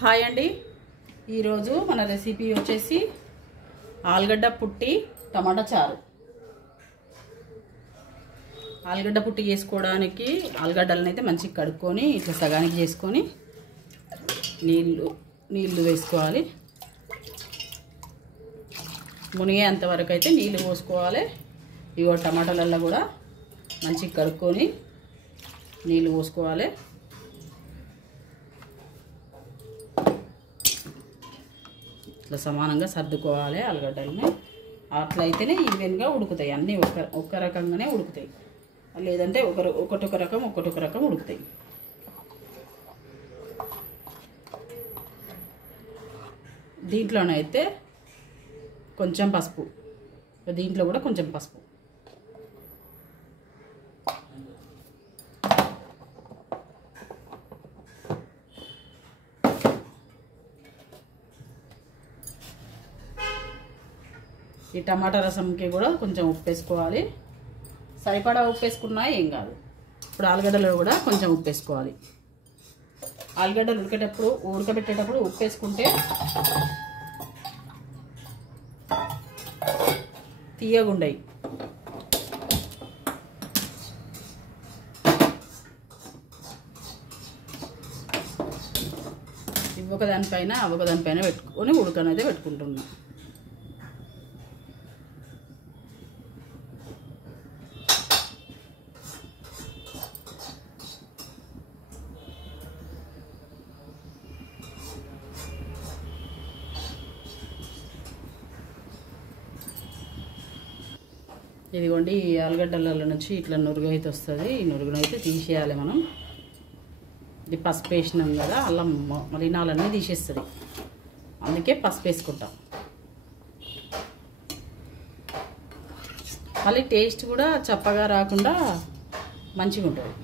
Hi అండి, ఈరోజు మన రెసిపీ వచ్చేసి ఆలుగడ్డ పుట్టి టమాటా చారు. ఆలుగడ్డ పుట్టి చేసుకోవడానికి ఆలుగడ్డలను అయితే మంచిగా కడుక్కొని ఇట్లా సగానికి చేసుకొని నీళ్ళు వేసుకోవాలి. మునిగేంత వరకు అయితే నీళ్ళు పోసుకోవాలి. ఇగో టమాటాలల్లో కూడా మంచిగా కడుక్కొని నీళ్ళు పోసుకోవాలి. ఇట్లా సమానంగా సర్దుకోవాలి ఆలుగడ్డలని. అట్లయితేనే ఈవెన్గా ఉడుకుతాయి, అన్నీ ఒక్క రకంగానే ఉడుకుతాయి. లేదంటే ఒకటొక రకం ఉడుకుతాయి. దీంట్లోనైతే కొంచెం పసుపు, దీంట్లో కూడా కొంచెం పసుపు, ఈ టమాటా రసంకి కూడా కొంచెం ఉప్పు వేసుకోవాలి. సరిపడా ఉప్పు వేసుకున్నా ఏం కాదు. ఇప్పుడు ఆలుగడ్డలో కూడా కొంచెం ఉప్పు వేసుకోవాలి. ఆలుగడ్డలు ఉడకబెట్టేటప్పుడు ఉప్పు వేసుకుంటే తీయగుండయి. ఒకదానిపైన పెట్టుకొని ఉడకనైతే పెట్టుకుంటున్నా. ఇదిగోండి, ఈ ఆలుగడ్డల నుంచి ఇట్లా నురుగు అయితే వస్తుంది. ఈ నురుగునైతే తీసేయాలి మనం. ఇది పసుపు వేసినాం కదా, అల్లం మలినాలన్నీ తీసేస్తుంది. అందుకే పసుపు వేసుకుంటాం. మళ్ళీ టేస్ట్ కూడా చప్పగా రాకుండా మంచిగా ఉంటుంది.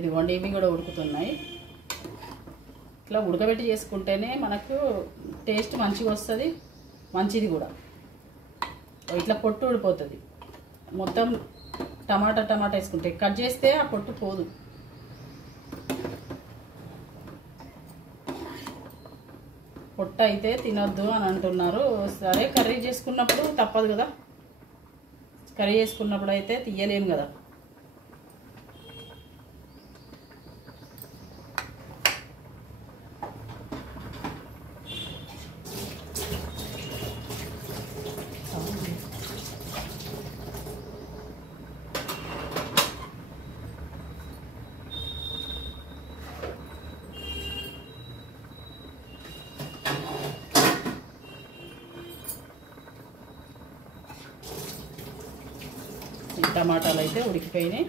ఇదిగోండి, ఇవి కూడా ఉడుకుతున్నాయి. ఇట్లా ఉడకబెట్టి చేసుకుంటేనే మనకు టేస్ట్ మంచిగా వస్తుంది, మంచిది కూడా. ఇట్లా పొట్టు ఊడిపోతుంది. మొత్తం టమాటా వేసుకుంటే కట్ చేస్తే ఆ పొట్టు పోదు. పొట్టు అయితే తినొద్దు అని అంటున్నారు. సరే, కర్రీ చేసుకున్నప్పుడు తప్పదు కదా. కర్రీ చేసుకున్నప్పుడు అయితే తీయలేము కదా. టమాటాలు అయితే ఉడికిపోయినాయి.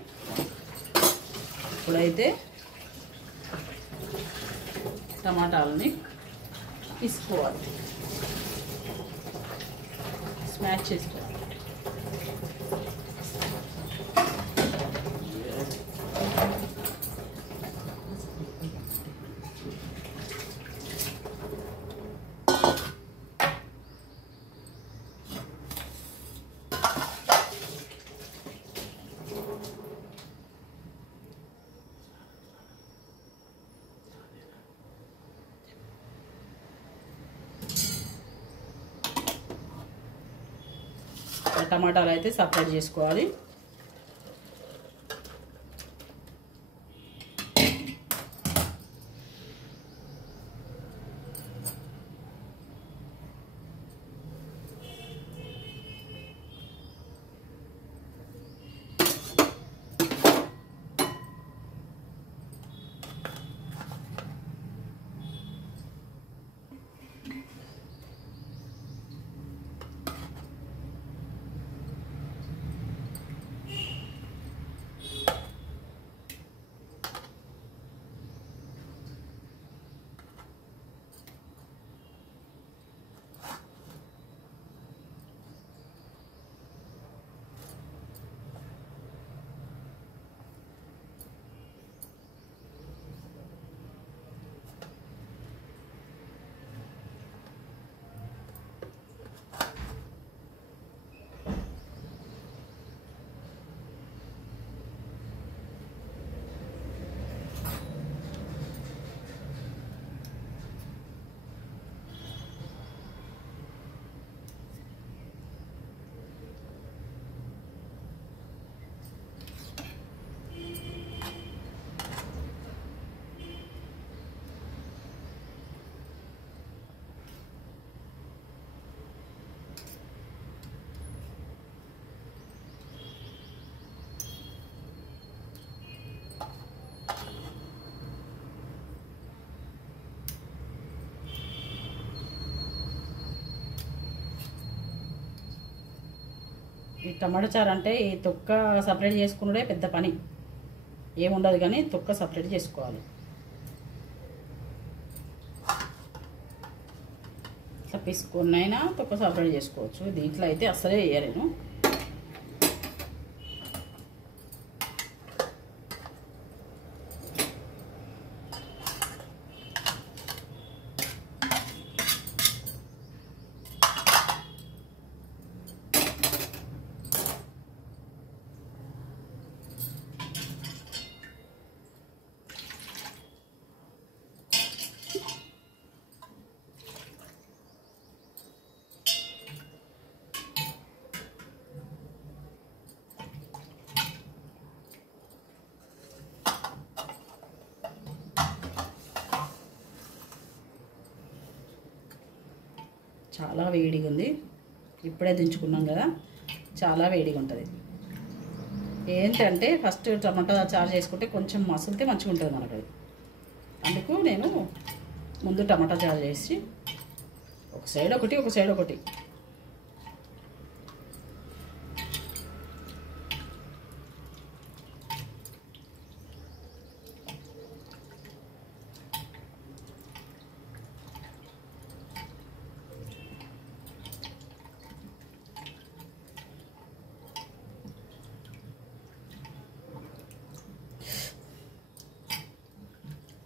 ఇప్పుడైతే టమాటాలని తీసుకోవాలి, స్మాష్ చేసుకోవాలి. టమాటాలు అయితే సపరేట్ చేసుకోవాలి. టమాటా చారు అంటే ఈ తొక్క సపరేట్ చేసుకున్నదే పెద్ద పని, ఏముండదు కానీ తొక్క సపరేట్ చేసుకోవాలి. ఇట్లా పిసుకున్నైనా తొక్క సపరేట్ చేసుకోవచ్చు. దీంట్లో అయితే అసలే వేయలేను. చాలా వేడిగా ఉంది, ఇప్పుడే దించుకున్నాం కదా, చాలా వేడిగా ఉంటుంది. ఏంటంటే ఫస్ట్ టమాటా చారు చేసుకుంటే కొంచెం మసులితే మంచిగా ఉంటుంది మనకు. అది అందుకు నేను ముందు టమాటా చారు చేసి ఒక సైడ్ ఒకటి ఒక సైడ్ ఒకటి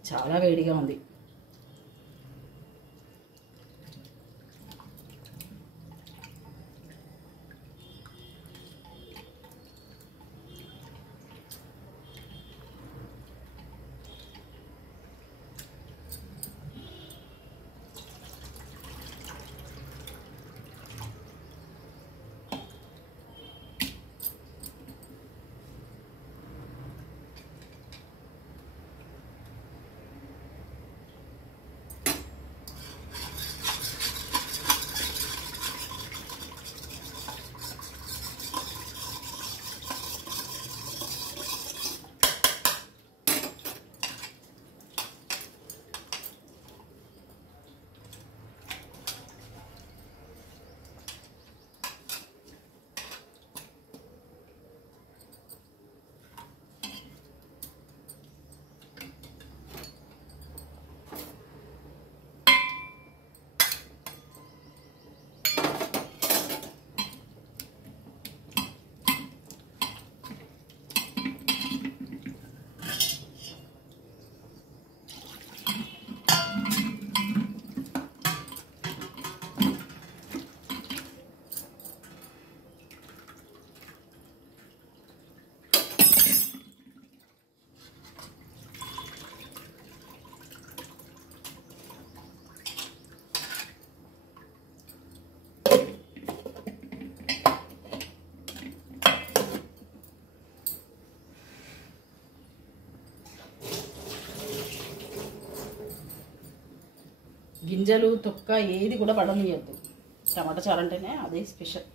చాలా వేడిగా ఉంది. గింజలు తొక్క ఏది కూడా పడనియద్దు. టమాటా చారు అంటేనే అదే స్పెషల్.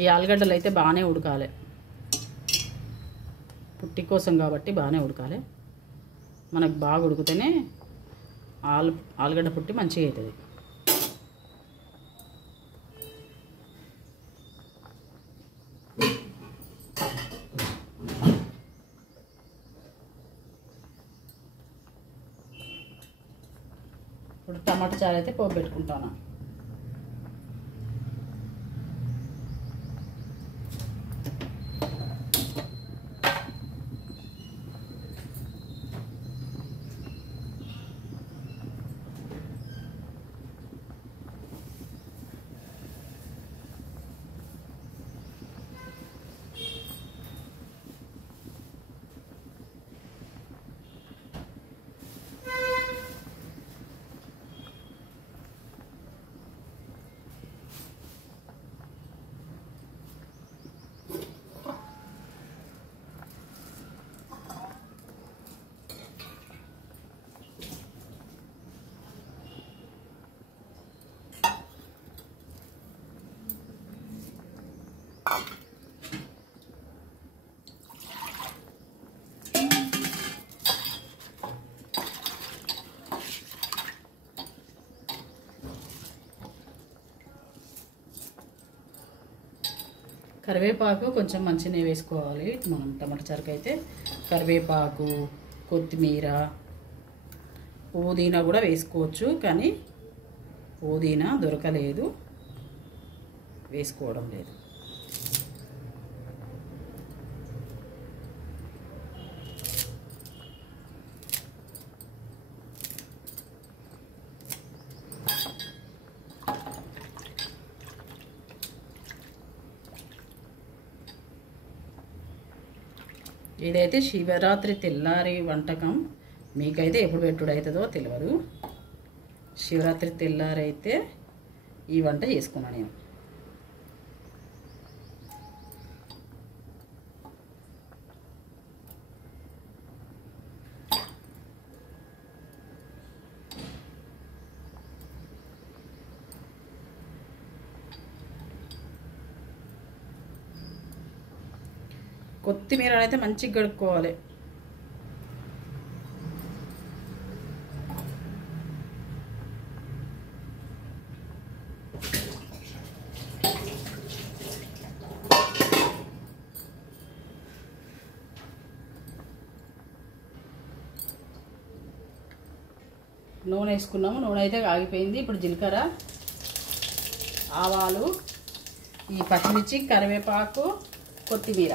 ఈ ఆలుగడ్డలు అయితే బాగానే ఉడకాలి, పుట్టి కోసం కాబట్టి బాగానే ఉడకాలి. మనకు బాగా ఉడికితేనే ఆలుగడ్డ పుట్టి మంచిగా అవుతుంది. ఇప్పుడు టమాటా చారు అయితే పోపు పెట్టుకుంటాను. కరివేపాకు కొంచెం మంచిగా వేసుకోవాలి. మనం టమాటా చారుకి అయితే కరివేపాకు, కొత్తిమీర, పుదీనా కూడా వేసుకోవచ్చు, కానీ పుదీనా దొరకలేదు, వేసుకోవడం లేదు. ఇదైతే శివరాత్రి తెల్లారి వంటకం. మీకైతే ఎప్పుడు పెట్టుడు అవుతుందో తెలియదు. శివరాత్రి తెల్లారి అయితే ఈ వంట చేసుకున్నాను నేను. కొత్తిమీర అయితే మంచిగా కడుక్కోవాలి. నూనె వేసుకున్నాము. నూనె అయితే ఆగిపోయింది. ఇప్పుడు జీలకర్ర, ఆవాలు, ఈ పచ్చిమిర్చి, కరివేపాకు, కొత్తిమీర,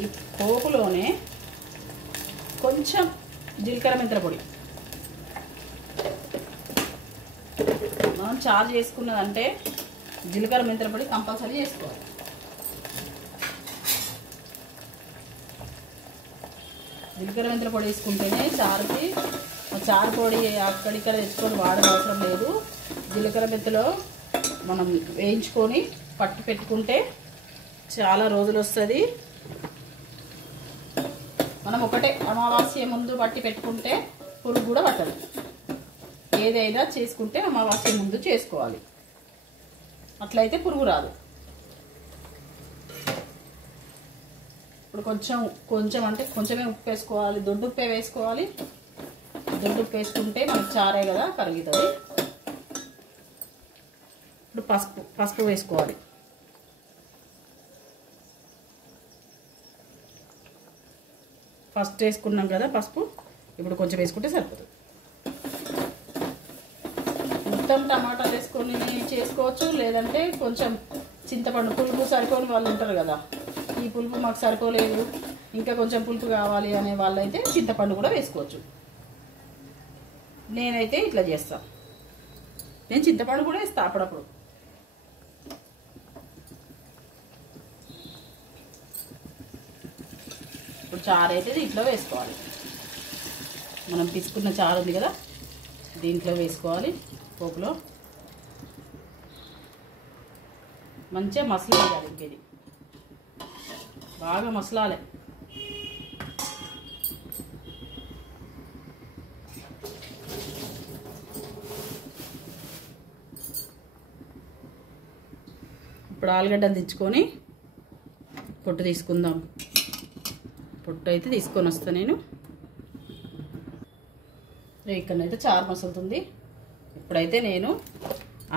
ఈ పోపులోనే కొంచెం జీలకర్ర మెంతుల పొడి. మనం చారు చేసుకున్నదంటే జీలకర్ర మెంతుల పొడి కంపల్సరీ చేసుకోవాలి. జీలకర్ర మెంతుల పొడి వేసుకుంటేనే చారుకి, చారు పొడి అక్కడిక్కడ తెచ్చుకొని వాడడం అవసరం లేదు. జీలకర్ర మెంతులో మనం వేయించుకొని పట్టు పెట్టుకుంటే చాలా రోజులు వస్తుంది. మనం ఒకటే అమావాస్య ముందు పట్టి పెట్టుకుంటే పురుగు కూడా పట్టదు. ఏదైనా చేసుకుంటే అమావాస్య ముందు చేసుకోవాలి, అట్లయితే పురుగు రాదు. ఇప్పుడు కొంచెం అంటే కొంచెమే ఉప్పు వేసుకోవాలి. దొడ్డుప్పే వేసుకోవాలి. దొడ్డుప్పు వేసుకుంటే మనకు చారే కదా కరుగుతుంది. ఇప్పుడు పసుపు వేసుకోవాలి. ఫస్ట్ వేసుకున్నాం కదా పసుపు, ఇప్పుడు కొంచెం వేసుకుంటే సరిపోతుంది. మొత్తం టమాటాలు వేసుకొని చేసుకోవచ్చు, లేదంటే కొంచెం చింతపండు పులుపు సరిపోని వాళ్ళు ఉంటారు కదా, ఈ పులుపు మాకు సరిపోలేదు ఇంకా కొంచెం పులుపు కావాలి అనే వాళ్ళైతే చింతపండు కూడా వేసుకోవచ్చు. నేనైతే ఇట్లా చేస్తాను. నేను చింతపండు కూడా వేస్తాను అప్పుడప్పుడు. ఇప్పుడు చారు అయితే దీంట్లో వేసుకోవాలి. మనం తీసుకున్న చారు ఉంది కదా, దీంట్లో వేసుకోవాలి. పోపులో మంచిగా మసలాలి. ఇంకేది బాగా మసలాలి. ఇప్పుడు ఆలుగడ్డలు తెచ్చుకొని పొట్టు తీసుకుందాం. పొట్టు అయితే తీసుకొని వస్తాను నేను. ఇక్కడనైతే చారు మసులుతుంది. ఇప్పుడైతే నేను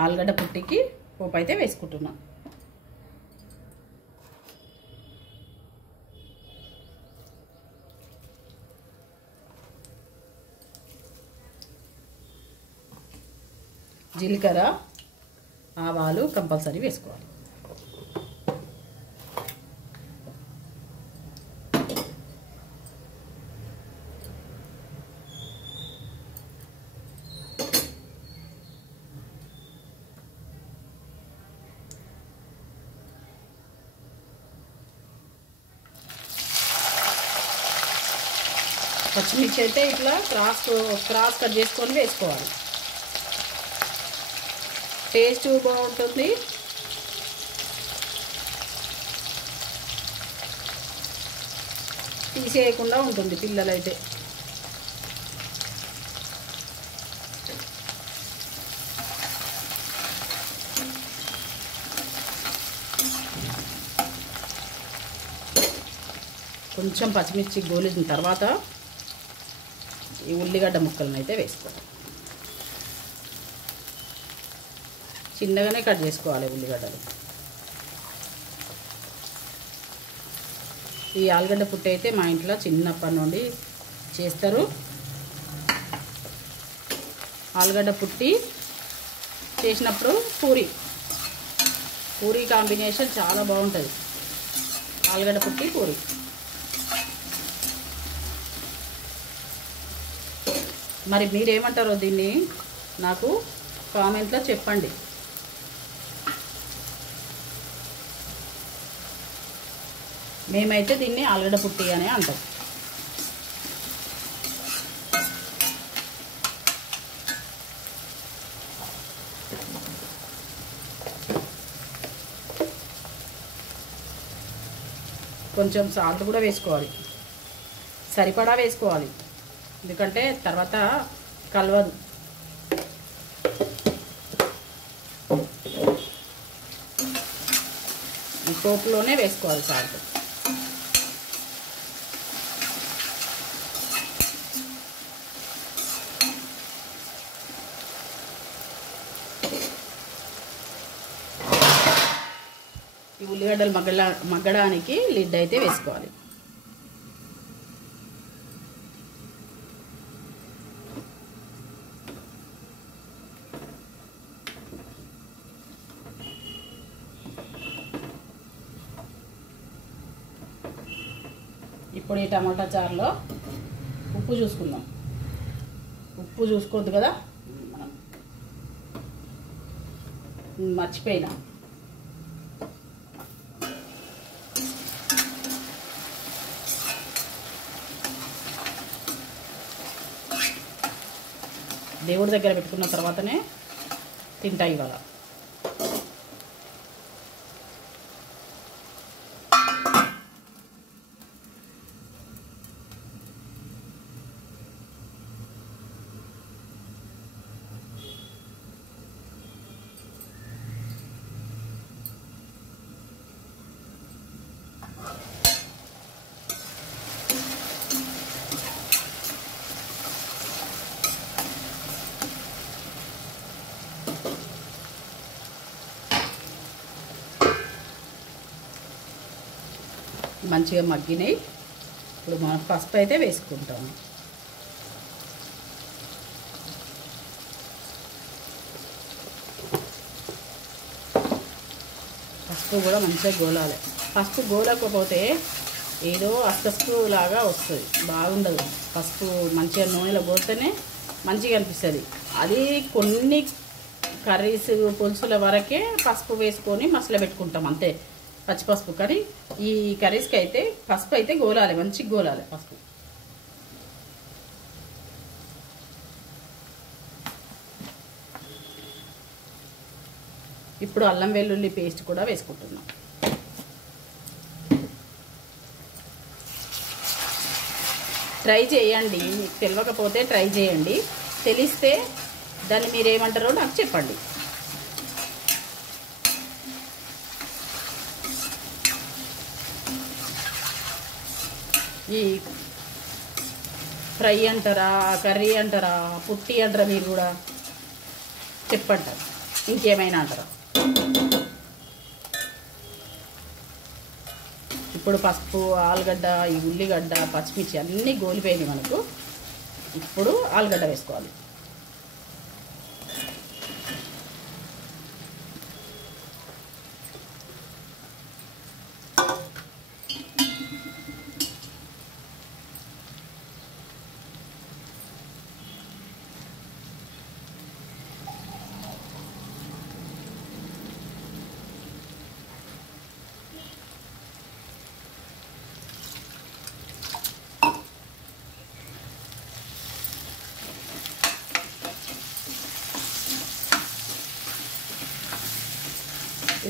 ఆలుగడ్డ పుట్టికి పోపు అయితే వేసుకుంటున్నా. జీలకర్ర, ఆవాలు కంపల్సరీ వేసుకోవాలి. పచ్చిమిర్చి అయితే ఇట్లా క్రాస్ కట్ చేసుకొని వేసుకోవాలి. టేస్ట్ బాగుంటుంది. తీసేయకుండా ఉంటుంది పిల్లలైతే. కొంచెం పచ్చిమిర్చి గోలిన తర్వాత ఈ ఉల్లిగడ్డ ముక్కలను అయితే వేసుకోవాలి. చిన్నగానే కట్ చేసుకోవాలి ఉల్లిగడ్డలు. ఈ ఆలుగడ్డ పుట్టి అయితే మా ఇంట్లో చిన్నప్పటి నుండి చేస్తారు. ఆలుగడ్డ పుట్టి చేసినప్పుడు పూరి కాంబినేషన్ చాలా బాగుంటుంది. ఆలుగడ్డ పుట్టి పూరి. మరి మీరేమంటారో దీన్ని నాకు కామెంట్లో చెప్పండి. మేమైతే దీన్ని ఆలుగడ్డ పుట్టి అని అంటాం. కొంచెం సాల్ట్ కూడా వేసుకోవాలి, సరిపడా వేసుకోవాలి, ఎందుకంటే తర్వాత కలవదు. ఈ పోపులోనే వేసుకోవాలి సాల్ట్. ఈ ఉల్లిగడ్డలు మగ్గడానికి లిడ్ అయితే వేసుకోవాలి. ఇప్పుడు ఈ టమాటా చారులో ఉప్పు చూసుకుందాం. ఉప్పు చూసుకోవద్దు కదా, మనం మర్చిపోయినా. దేవుడి దగ్గర పెట్టుకున్న తర్వాతనే తింటా ఇవాళ. మంచిగా మగ్గినాయి. ఇప్పుడు మనం పసుపు అయితే వేసుకుంటాము. పసుపు కూడా మంచిగా గోలాలి. పసుపు గోలకపోతే ఏదో అస్కస్కు లాగా వస్తుంది, బాగుండదు. పసుపు మంచిగా నూనెలో గోలితేనే మంచిగా అనిపిస్తుంది. అది కొన్ని కర్రీస్ పులుసుల వరకే పసుపు వేసుకొని మసాలా పెట్టుకుంటాం అంతే, పచ్చి పసుపు. కానీ ఈ కర్రీస్కి అయితే పసుపు అయితే గోలాలి, మంచిగా గోలాలి పసుపు. ఇప్పుడు అల్లం వెల్లుల్లి పేస్ట్ కూడా వేసుకుంటున్నాం. ట్రై చేయండి, మీకు తెలియకపోతే ట్రై చేయండి, తెలిస్తే దాన్ని మీరేమంటారో నాకు చెప్పండి. ఈ ఫ్రై అంటారా, కర్రీ అంటారా, పుట్టి అంటారా, మీరు కూడా చెప్పంటారు, ఇంకేమైనా అంటారా. ఇప్పుడు పసుపు, ఆలుగడ్డ, ఈ ఉల్లిగడ్డ, పచ్చిమిర్చి అన్నీ గోలిపోయినాయి మనకు. ఇప్పుడు ఆలుగడ్డ వేసుకోవాలి.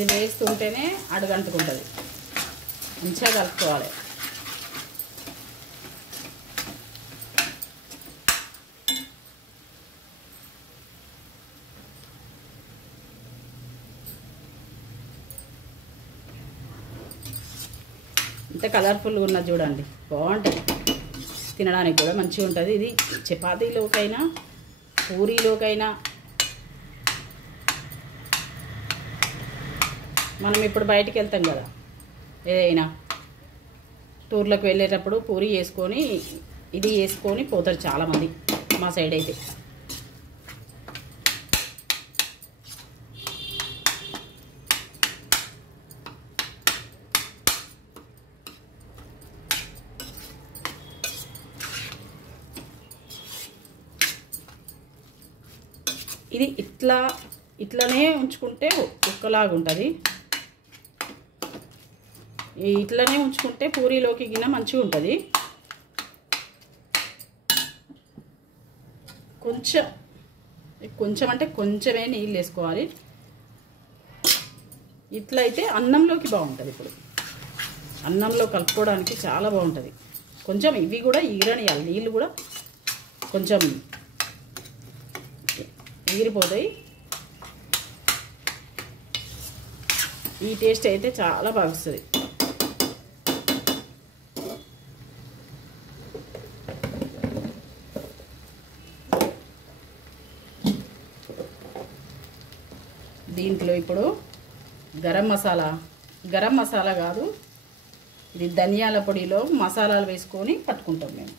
ఇది వేస్తుంటేనే అడుగంటుకుంటుంది, మంచిగా కలుపుకోవాలి. ఎంత కలర్ఫుల్గా ఉన్నది చూడండి, బాగుంటుంది. తినడానికి కూడా మంచిగా ఉంటుంది. ఇది చపాతీలోకైనా పూరీలోకైనా. మనం ఇప్పుడు బయటికి వెళ్తాం కదా, ఏదైనా టూర్లకు వెళ్ళేటప్పుడు పూరీ వేసుకొని ఇది వేసుకొని పోతారు చాలామంది మా సైడ్ అయితే. ఇది ఇట్లనే ఉంచుకుంటే ఒక్కలాగా ఉంటుంది. ఇట్లనే ఉంచుకుంటే పూరీలోకి గిన్నె మంచిగా ఉంటుంది. కొంచెం అంటే కొంచెమే నీళ్ళు వేసుకోవాలి. ఇట్లా అయితే అన్నంలోకి బాగుంటుంది. ఇప్పుడు అన్నంలో కలుపుకోవడానికి చాలా బాగుంటుంది. కొంచెం ఇవి కూడా ఈగరనియాలి, నీళ్ళు కూడా కొంచెం ఎగిరిపోతాయి. ఈ టేస్ట్ అయితే చాలా బాగా వస్తుంది. దీంట్లో ఇప్పుడు గరం మసాలా కాదు, ఇది ధనియాల పొడిలో మసాలాలు వేసుకొని పట్టుకుంటాం మేము.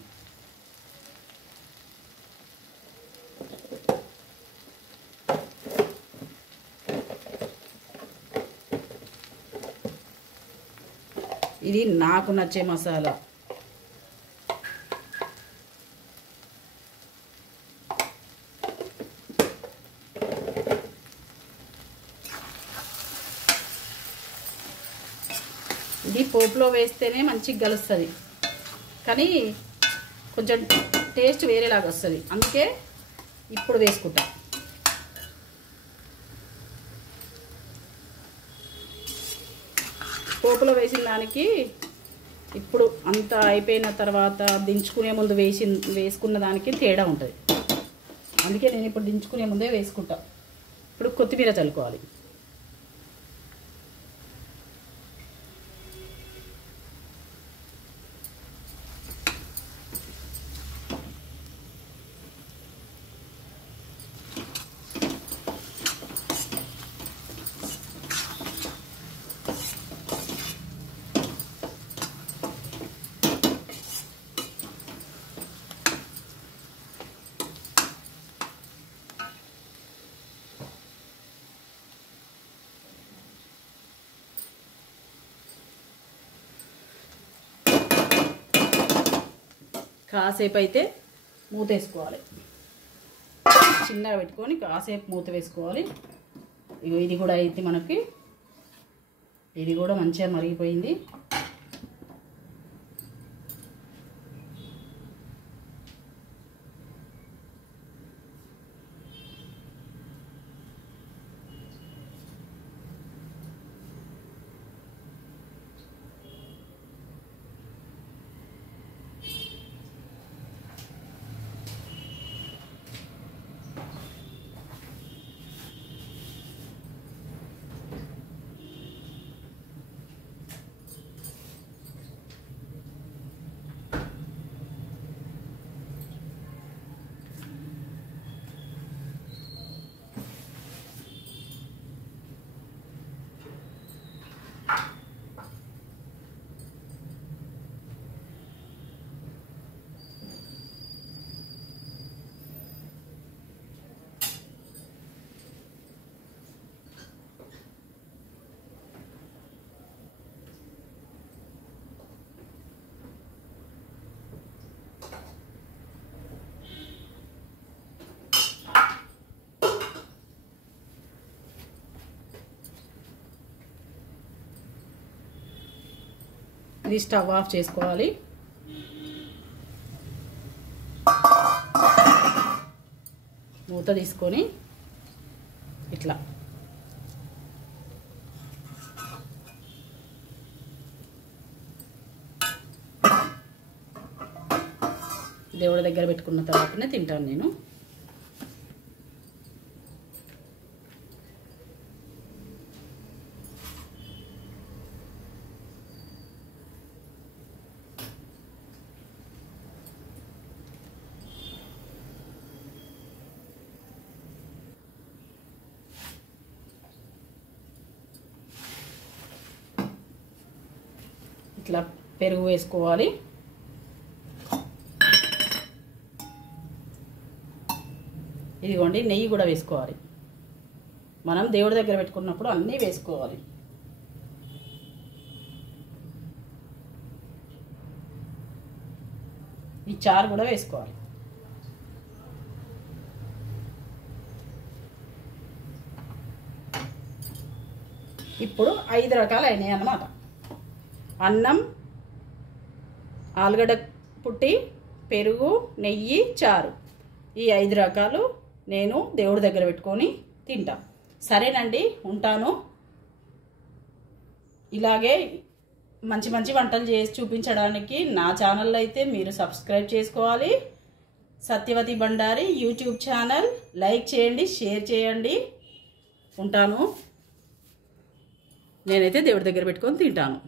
ఇది నాకు నచ్చే మసాలా. ఇది పోపులో వేస్తేనే మంచిగా కలుస్తుంది, కానీ కొంచెం టేస్ట్ వేరేలాగా వస్తుంది. అందుకే ఇప్పుడు వేసుకుంటా. పోపులో వేసిన దానికి ఇప్పుడు అంతా అయిపోయిన తర్వాత దించుకునే ముందు వేసుకున్న దానికి తేడా ఉంటుంది. అందుకే నేను ఇప్పుడు దించుకునే ముందే వేసుకుంటా. ఇప్పుడు కొత్తిమీర చల్లుకోవాలి. కాసేపు అయితే మూత వేసుకోవాలి. చిన్నగా పెట్టుకొని కాసేపు మూత వేసుకోవాలి. ఇగో ఇది కూడా అయితే మనకి ఇది కూడా మంచిగా మరిగిపోయింది. ఇది స్టవ్ ఆఫ్ చేసుకోవాలి. మూత తీసుకొని ఇట్లా దేవుడి దగ్గర పెట్టుకున్న తర్వాతనే తింటాను నేను. ఇట్లా పెరుగు వేసుకోవాలి. ఇదిగోండి నెయ్యి కూడా వేసుకోవాలి. మనం దేవుడి దగ్గర పెట్టుకున్నప్పుడు అన్నీ వేసుకోవాలి. ఈ చారు కూడా వేసుకోవాలి. ఇప్పుడు 5 రకాలు అయినాయి అన్నమాట. అన్నం, ఆలుగడ్డ పుట్టి, పెరుగు, నెయ్యి, చారు. ఈ 5 రకాలు నేను దేవుడి దగ్గర పెట్టుకొని తింటా. సరేనండి, ఉంటాను. ఇలాగే మంచి మంచి వంటలు చేసి చూపించడానికి నా ఛానల్ అయితే మీరు సబ్స్క్రైబ్ చేసుకోవాలి. Satyavathi Bandari YouTube channel like చేయండి, షేర్ చేయండి. ఉంటాను. నేనైతే దేవుడి దగ్గర పెట్టుకొని తింటాను.